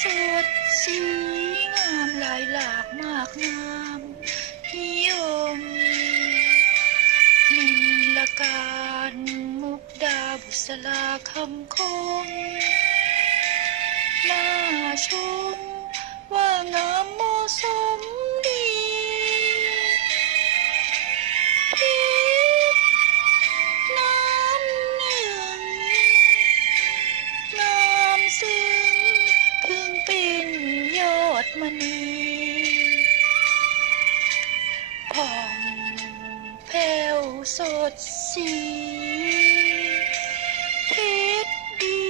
สีงามหลายหลากมากงามนิยมนินละการมุกดาบุษลาคำคมน่าชมว่างามม ดสีเพชรดี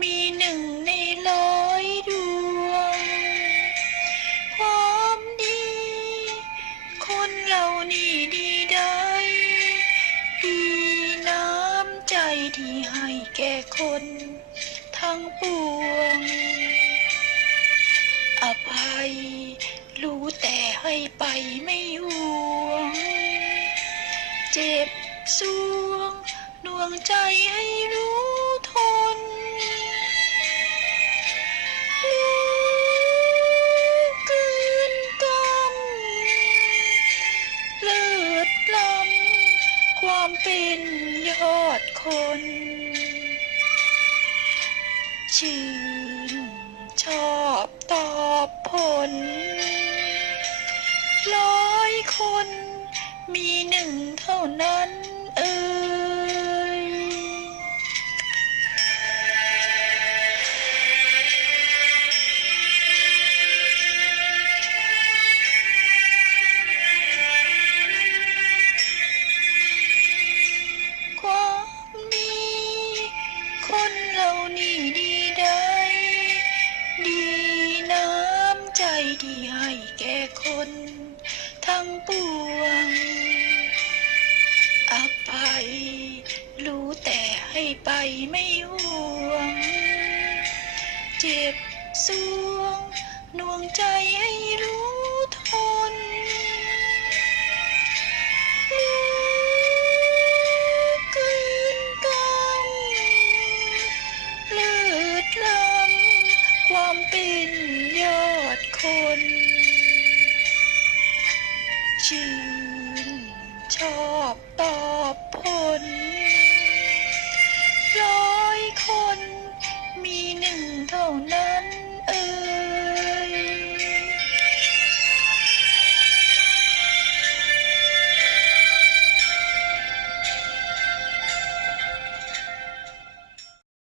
มีหนึ่งในร้อยดวงความดี คนเรานี่ดีได้ดีน้ำใจที่ให้แก่คนทั้งปวง อภัยรู้แต่ให้ไปไม่ห่วง เจ็บสวงดวงใจให้รู้ทนรู้กืนกำเลิศล้ำความเป็นยอดคน ชื่นชอบตอบผลร้อยคน มีหนึ่งเท่านั้นเอ่ยความมี คนเรานี่ดีได้ ดีน้ำใจที่ให้แก่คน ทั้งปวง อภัย รู้แต่ให้ไปไม่ห่วง เจ็บสวงน่วงใจให้รู้ ชื่นชอบตอบพ่อ